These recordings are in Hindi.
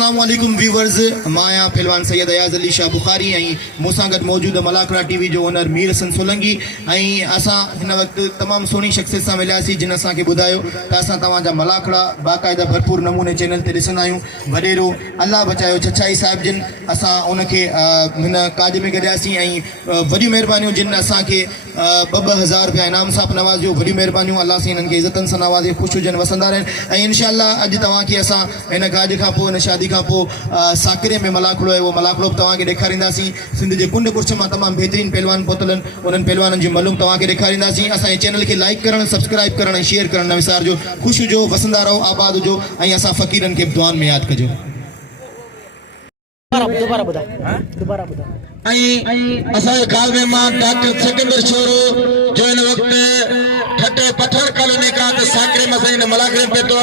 अस्सलाम वालेकुम व्यूवर्स, माया पहलवान सैयद अयाज अली शाह बुखारी ऐं मूंसां गॾु मौजूदु मलाकड़ा टीवी जो ओनर मीर हसन सोलंकी ऐं असां हिन वक़्तु तमामु सुहिणी शख़्सियत सां मिलियासीं जिन असांखे ॿुधायो त असां तव्हांजा मलाकड़ा बाक़ाइदा भरपूर नमूने चैनल ते ॾिसंदा आहियूं। वॾेरो अल्लाह बचायो छछाई साहिब जिन असां उनखे हिन काज में गॾियासीं ऐं वॾियूं महिरबानियूं जिन असांखे 2,000 रुपया इनाम सां नवाज़ियो। वॾियूं महिरबानियूं, अल्लाह सां हिननि खे इज़तनि सां नवाज़े, ख़ुशि हुजनि, वसंदा रहनि। ऐं इंशाअल्लाह अॼु तव्हांखे असां हिन काज खां पोइ, हिन शादी खां पोइ साकिरे में मलाकड़ो आहे, उहो मलाकड़ो बि तव्हांखे ॾेखारींदासीं। सिंध जे कुंड कुर्छ मां तमामु बहितरीनु पहलवान पहुतल आहिनि, उन्हनि पहलवाननि जी मलूम तव्हांखे ॾेखारींदासीं। असांजे चैनल खे लाइक करणु, सब्सक्राइब करणु ऐं शेयर करणु न विसारिजो। ख़ुशि हुजो, वसंदा रहो, आबाद हुजो ऐं असां फ़क़ीरनि खे दुआनि में यादि कजो। असांजे काल में मां डॉक्टर सिकंदर शोरो जो हिन वक़्तु ठटे पठान कॉलोनी खां त साकिरे में असां हिन मलाकड़े पे तो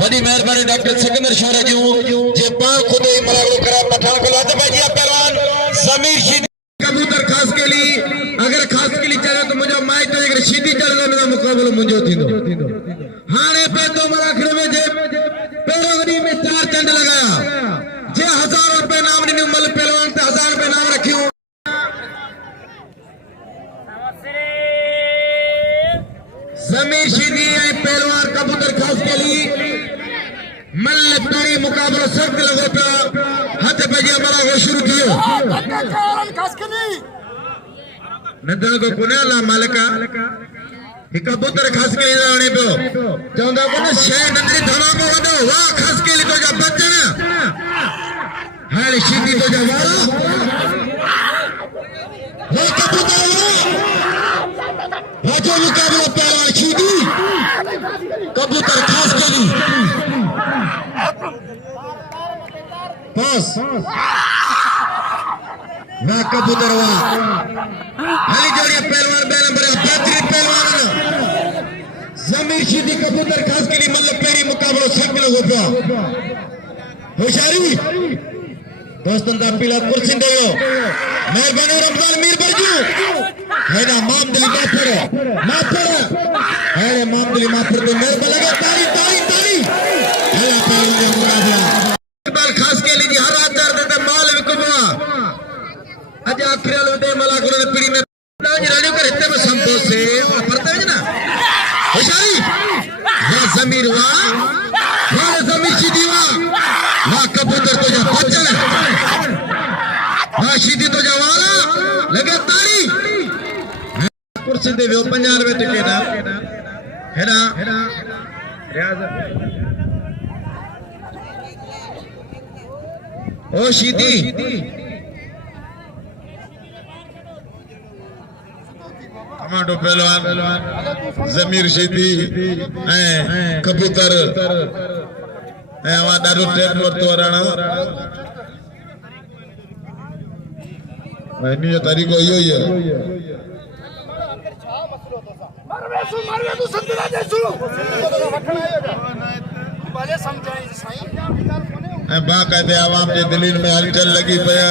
वॾी महिरबानी डॉक्टर सिकंदर शोरो जूं जे पाण खुद ही मलाकड़ो करा पठान कॉलोनी हथ भाई पहलवान समीर शीदी कबूतर खास के लिए अगर खास के लिए चले तो मुझे माइक तो अगर शीदी चढ़े मेरा मुकाबलो मुंजो थींदो। हाणे पे तो मलाकड़े में जे पेरोवनी में 4 चंड लगाया जे 1000 रुपए नाम ॾिनो मल पहलवान ते 1000 रुपए नाम रखियो। समीर शीदी पहलवान कबूतर खास के लिए मल तारी मुकाबला सख्त लगो था हाथ बजे हमारा शुरू कियो नदन को कुनाला मालिका एक कबूतर खास के लिए आने पे चौंदा को शय नंदरी धमाको वडो वाह खास के लिए तो जा बचना हाल शीदी तो जा वाह वो कबूतर राजो मुकाबला पहलवान शीदी कबूतर खास के लिए पास ना कबूतर वाह हाली जोड़िया पहलवान बे नंबर बेहतरीन पहलवान समीर शीदी कबूतर खास के लिए मतलब पेरी मुकाबला सख्त लगो पिया होशियारी दोस्तन दा पीला कुर्सी देयो मेहरबानी रमजान मीर बरजू है ना मामदली माफर है मामदली माफर तो मेहरबान लगे ताली ताली ताली है पहले मुकाबला बाल खास के लिए हर रात दर देते माल विकबा आज आखिर लोटे मलाकड़ो ने पीड़ी में रानियों कर हिते में संभव से वापरते हैं ना होशियारी वाह जमीर वाह जमीर शीदी वाह कबूतर तो जा बचल वाह शीदी तो जा वाला लगे ताली कुर्सी दे 50 रुपए टिकट है ना रियाज ओ शीदी कमांडो पहलवान जमीर शीदी कबूतर हमारा डाडो ट्रेन वरतो राणा इन जो तरीको इहो ही है बाकायदे आवाम के दिलीन में हलचल लगी पया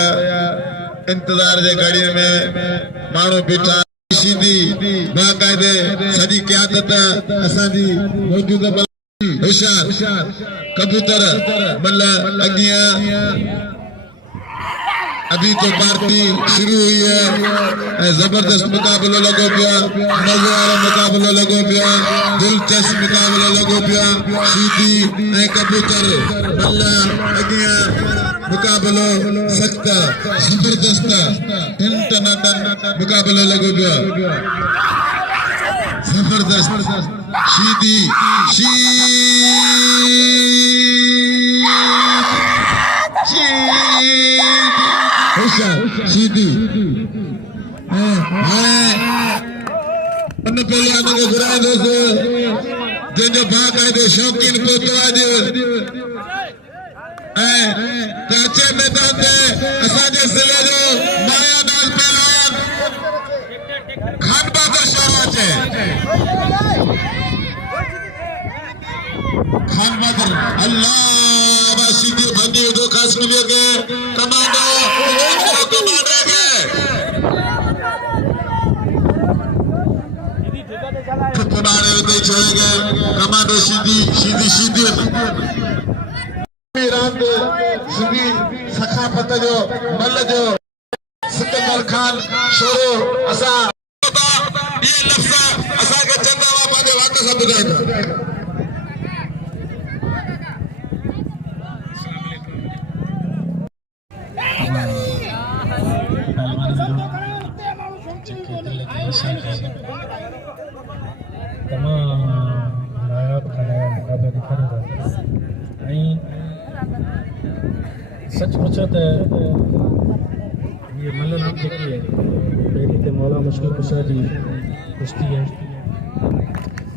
इंतजार जे घड़ी में मानू बीठा शीदी बाकायदे सजी क़यादत असांजी मौजूदा होशियार कबूतर मल्ला अगिया अभी तो पार्टी शुरू हुई है जबरदस्त मुकाबला लगो पिया मजे वाला मुकाबला लगो पिया दिलचस्प मुकाबला लगो पिया शीदी कबूतर मल्ला अगिया मुकाबलो सख्त जबरदस्त टन मुकाबला लगो पिया जबरदस्त शीदी शीदी पहलवान के घुराए दोस्तों जो बाकायदे शौकीन पोतो आज चाचे मैदान में असाजे जिले जो माया नाज पहलवान खान बाबर शाहबाज है खान बाबर अल्लाह शीदी भंगी दो खास मिले के कमांडो कमांडो के कमांडो होते छोड़ेंगे कमांडो शीदी शीदी शीदी सकाफत जो मल जो सिकंदर खान शोरो असा ये लफ्ज़ असा के चंदा पंहिंजे वाक़ सां ॿुधाईंदो तमाम नायाब खाना मुकाबले ॾेखारींदा ऐं सच पुछो त ये मल्लनाम जेकी आहे पहिरीं त मौला मशहूर कुशा जी कुश्ती आहे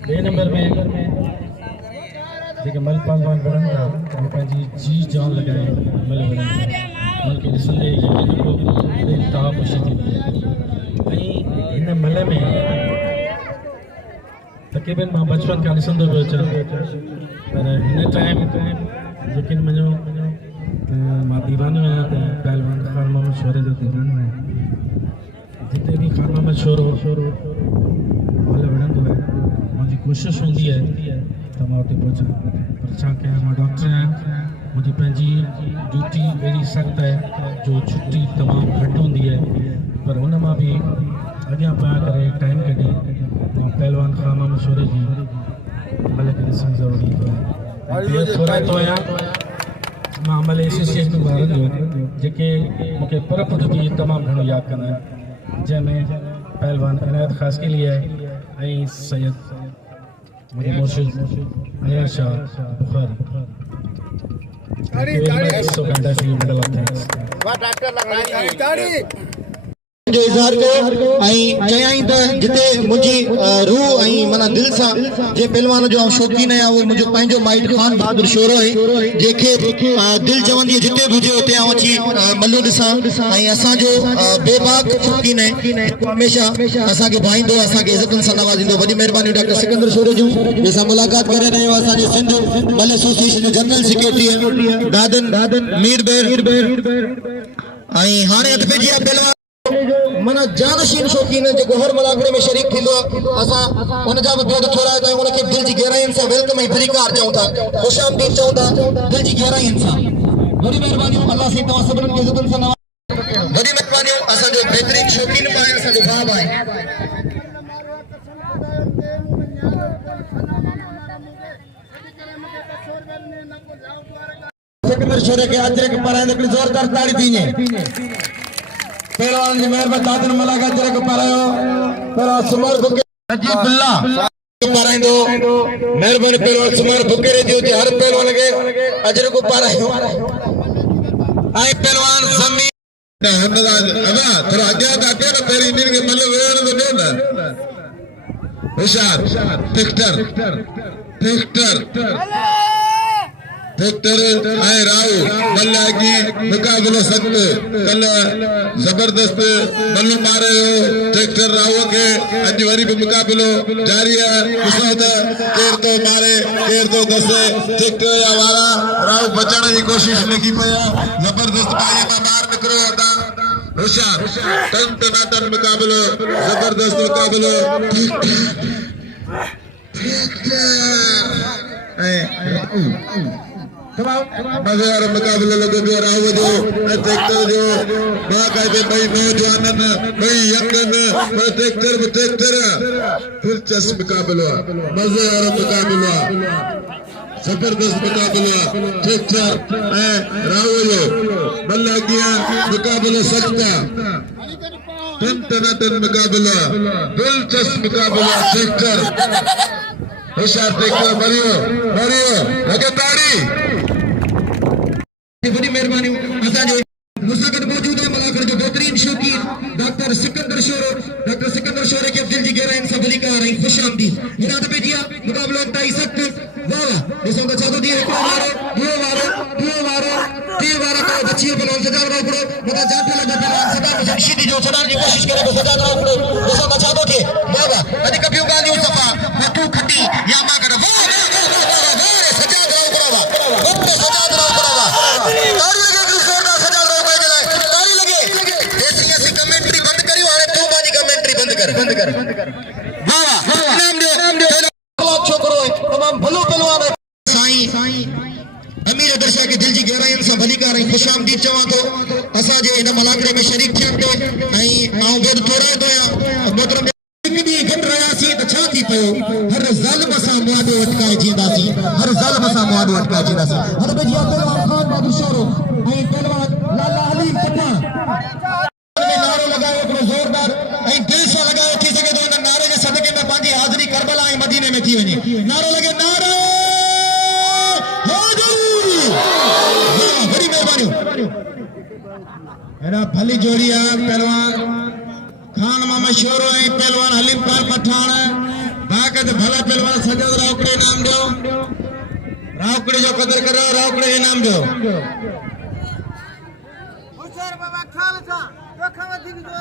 ॿिए नंबर में जेके मल पहलवान विढ़नि था उहे पंहिंजी जी जान लॻाए मल विढ़नि था उन्हनि खे ॾिसंदे इंतिहा ख़ुशी थींदी आहे ऐं हिन मल में तक़रीबन मां बचपन खां ॾिसंदो पियो अचां पर हिन टाइम यकीन मञो मां दीवानो आहियां त पहलवान ख़ान मोहम्मद शोरे जो दीवानो आहियां जिते बि ख़ान मोहम्मद शोरो मल विढ़ंदो आहे मुंहिंजी कोशिशि हूंदी आहे त मां उते पहुचां पर छा कयां मां डॉक्टर आहियां मुंहिंजी पंहिंजी ड्यूटी अहिड़ी सख़्तु आहे जो छुट्टी तमामु घटि हूंदी आहे पर हुन मां बि अॻियां पिया करे टाइम कढी मां पहलवान ख़ान मोहम्मद शोरे जी मल खे ॾिसणु ज़रूरी आहे थोराईंदो आहियां मां अमल एसोसिएशन वारनि जो जेके मूंखे पर पुट बि तमामु घणो यादि कंदा आहिनि जंहिंमें पहलवान इनायत ख़ासकेली आहे ऐं सैयद मुंहिंजे मुर्शिद Ayar Shah Bukhari medal of thanks जो इज़हार कयो ऐं चयाई त जिते मुंहिंजी रूह ऐं माना दिलि सां जे पहलवान जो शौक़ीन आहियां उहो मुंहिंजो पंहिंजो माइट ख़ान बहादुर शोरो आहे जंहिंखे दिलि चवंदी आहे जिते बि हुजे उते आउं अची मल्लो ॾिसां ऐं असांजो बेबाक शौक़ीन आहे हमेशह असांखे भाईंदो असांखे इज़तनि सां नवाज़ींदो वॾी महिरबानी डॉक्टर सिकंदर शोरे जूं जंहिंसां मुलाक़ात करे रहियो आहे असांजे सिंध मल एसोसिएशन जो जनरल सेक्रेटरी दादन मीर बेर ऐं हाणे हथ पेजी आहे पहलवान माना जानशीन शौक़ीन जेको हर मुलाक़े में शरीक थींदो असां हुनजा बि बेद थोराए था हुनखे दिलि जी गहराइयुनि सां वेलकम ऐं भरीकार चऊं था ख़ुशि आमदीद चऊं था दिलि जी गहराइयुनि सां वॾी महिरबानी अल्लाह साईं तव्हां सभिनीनि खे इज़तनि सां वॾी महिरबानी असांजो बहितरीन शौक़ीन बि आहे असांजो भाउ आहे सिकंदर शोरे खे अजरे खे पराइंदे हिकिड़ी ज़ोरदार ताड़ी थींजे पहलवान जी मेहरबानी दादन मुलाक़ात करे को परायो पहलवान सुमर बुके नजीब बिल्ला पराइंदो मेहरबानी पहलवान सुमर बुकेरे जो हर पहलवान के अजर को परायो आई पहलवान जमीन हमदा अबा थोड़ा आगे आके ना तेरी नींद के मल्ले वेण तो नहीं ना होशियार ट्रैक्टर आए राव मल्ला की मुकाबलो सख्त कल जबरदस्त मल्लो मारे हो ट्रैक्टर राव के अज वरी भी मुकाबलो जारी है कुसौत केर तो मारे केर तो दसे ट्रैक्टर या वाला राव बचाने की कोशिश नहीं की पाया जबरदस्त पाए में मार निकलो अदा होशियार टन मुकाबलो जबरदस्त मुकाबलो मज़ेदार मुकाबला लॻो पियो राव जो ट्रैक्टर जो बाक़ाइदे ॿई नौजवानन ॿई यंगन ट्रैक्टर दिलचस्प मुकाबलो आहे मज़ेदार मुकाबलो आहे जबरदस्त मुकाबलो आहे ट्रैक्टर ऐं राव जो बल्ला अॻियां मुकाबलो सख़्त आहे टन मुकाबलो आहे दिलचस्प मुकाबलो आहे ट्रैक्टर होशियार ट्रैक्टर मरियो लगे ताड़ी बड़ी मेहरबानी असांजो मुसां गॾु मौजूद आहे मुलाक़ात जो बेहतरीन शौक़ीन डॉक्टर सिकंदर शोरे के दिल जी गहराइयुनि सां भलीकार ऐं ख़ुशि आमदीद हिदायत पेजी आहे मुक़ाबलो इंतहाई सख़्त वाह ॾिसो त छा थो थिए हिकिड़ो वारो ॿियो वारो टे वारा तो बची पहलवान सजाद राव पड़ो मता जाट लगे पहलवान सजाद जमशीदी जो छॾण जी कोशिश करे सजाद राव पड़ो ॾिसो त छा थो थिए वाह अॼु कपियूं ॻाल्हियूं सफ़ा तू खटी या मां कर सजाद राव पड़ो सजाद राव पड़ो बंद कर छोकरो तमाम भलो पहलवान साईं अमीर दर्शा के दिल जी गहराइयुनि सां खां भली कार खुश आमदीद चवां थो असांजे इन मलाकड़े में शरीक थियण ते ऐं आउं गॾु थोराए थो आहियां मोहतरम हिकु ॾींहुं गॾु रहियासीं त छा थी पियो हर ज़ालिम सां मुआदो अटकाए जींदासीं हर ज़ालिम सां मुआदो अटकाए जींदासीं हर बजिया पहलवान खान बहादुर शोरो ऐं पहलवान लाला हलीम पठान में नारो लगायो हिकिड़ो ज़ोरदार ऐं दिलि सां लगायो थी सघे थो इन नारे जे सदके में पंहिंजी हाज़िरी करबला ऐं मदीने में थी वञे नारो लॻे नारे बड़ी मेहरबानी एड़ा भली जोड़ी है पहलवान खान मामा शोरो है पहलवान हलीम खान पठान बाक़त भला पहलवान सजद रावकड़े नाम दो रावकड़े जो कदर करो रावकड़े के नाम दो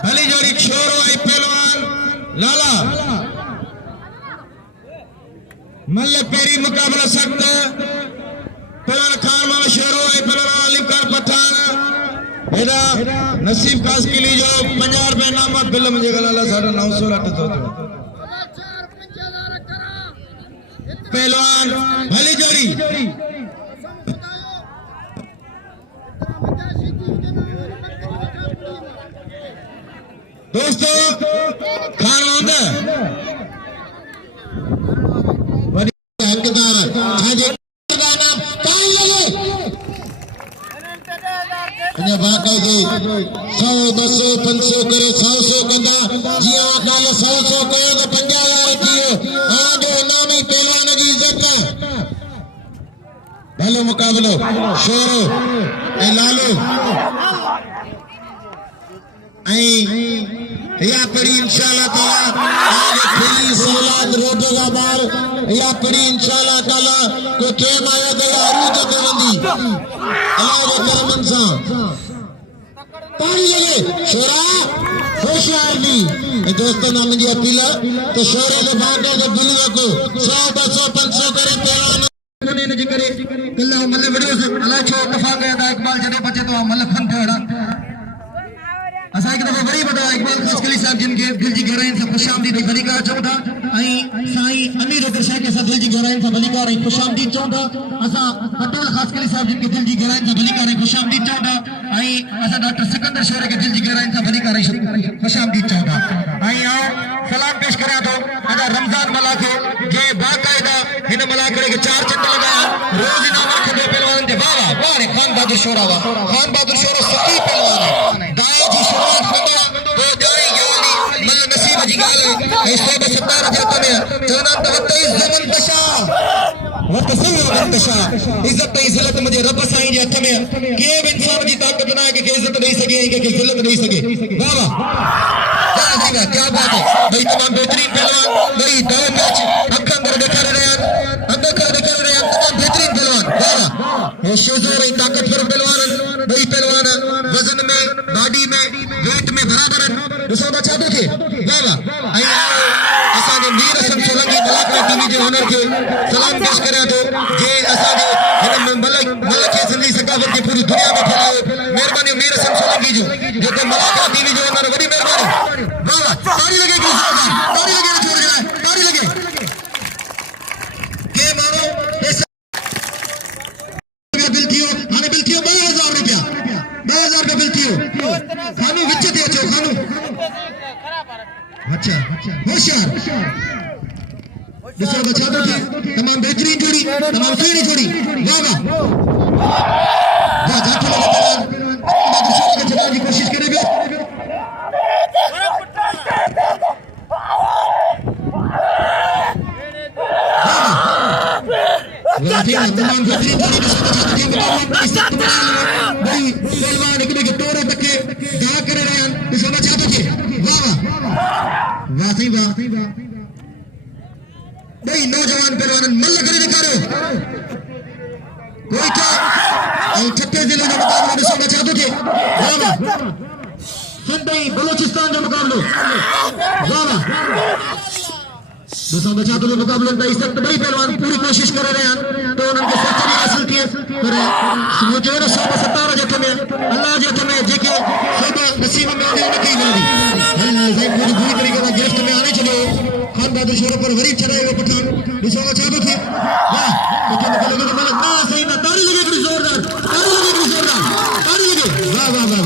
भली जोड़ी शोरो है पहलवान लाला मल्ल पेरी मुकाबला सख्त पहलवान खान मामा शोरो है पहलवान हलीम खान पठान हेदा नसीब खास के लिए जो 50 रुपए नाम बिल मुझे गलाला 950 लाख तो पहलवान भली जोड़ी दोस्तों खान होंगे बड़ी हकदार हाजी वाकई जी 100 200 500 करे 100 कंदा जिया नाल 100 कयो तो 50,000 कियो हां जो नाम ही पहलवान जी इज्जत भलो मुकाबलो शोरो ए लालो आई या पड़ी इंशाल्लाह ताला आज खुली सौलाद रोटेगा बार या पड़ी इंशाल्लाह ताला को केम आया तो अरूज ते वंदी अल्लाह जो करमन सा पानी लगे शोरा होशियार भी दोस्तों नाम जी अपील तो शोरे के बाटे के बिलिया को 100 200 500 करे पहलवान ने जे करे कल्ला मतलब वीडियो से अल्लाह छो इत्तेफाक है दा इकबाल जने बचे तो मतलब फन पेड़ा असा एक दफा बड़ी बड़ा इकबाल खसकली साहब जिनके दिल जी गहराइन से खुशामदीद भली कार चौथा आई साईं अमीर दरशा के साथ दिल जी गहराइन से भली कार खुशामदीद चौथा असा पटोल खसकली साहब जिनके दिल जी गहराइन से भली कार खुशामदीद चौथा आई असा डॉक्टर सिकंदर शोरे के दिल जी गहराइन से भली कार खुशामदीद चौथा आई आओ सलाम पेश करा तो अदा रमजान मला के जे बाकायदा इन मलाकड़े के 4 चंद लगाया रोज इनाम रखदे पहलवान जे वाह वाह खान बहादुर शोरा वाह खान बहादुर शोरा सकी पहलवान है दाए जी शुरुआत फटा वो जाए गाली मल नसीब जी गाल ऐसे बे 17 जाता में चौना तवत्तई जमन तशा वतसई तशा इज्जत इज्जत मुझे रब साईं जे हथ में के भी इंसान जी ताकत ना के इज्जत दे सके के जिल्लत दे सके वाह वाह क्या बात है भाई तमाम बेहतरीन पहलवान भाई दावे मैच अखन अंदर दिखा रहे हैं तमाम बेहतरीन पहलवान वाह वो शोजोर ताकतवर पहलवान भाई पहलवान वजन में बॉडी में वेट में बराबर दोस्तों बचा दो थे वाह वाह असा जो मीर हसन सोलंकी मलाकड़ा टीवी जो हुनर के सलाम पेश करा तो जे असा जो मलक के सिंधी सकाफत के पूरी दुनिया में फैलायो मेहरबानी मीर हसन सोलंकी जो जो मलाकड़ा टीवी जो हुनर बड़ी मेहरबानी वाह वाह ताली लगे कि ताली लगे छोड़ देना ताली लगे के मारो बिल थियो हाने बिल थियो 2000 रुपया 2000 का बिल थियो खानू विच ते अचो खानू अच्छा होशियार दूसरा बचा दो तमाम बेहतरीन जोड़ी तमाम सुहिणी जोड़ी वाह वाह जाठो लगे पहलवान दूसरे के चलाने की कोशिश करेंगे तमाम बेहतरीन जोड़ी दूसरे बचा दो मुकाबला इस्तेमाल बड़ी पहलवान एक के तोड़े तक के दा कर रहे हैं दूसरा बचा दो वाह वाह सही वाह भाई नौजवान पहलवान मल्ल करे दिखारो कोई क्या और छत्तीस जिले का मुकाबला दूसरा बचा दो वाह वाह सिंधी बलूचिस्तान का मुकाबला वाह वाह दूसरा बचा दो मुकाबले में इस वक्त बड़ी पहलवान पूरी कोशिश कर रहे हैं तो उनके सच्चे हासिल किए पर मुझे ना 117 जथे में अल्लाह जथे में जेके सोबा नसीब में आने की मिली अल्लाह से पूरी तरीके से गिरफ्त में आने चले खान बहादुर शोरों पर वरी चढ़ाए हुए पठान दूसरा बचा दो थे वाह लेकिन ना सही ना ताली लगे जोरदार ताली लगे जोरदार वाह वाह वाह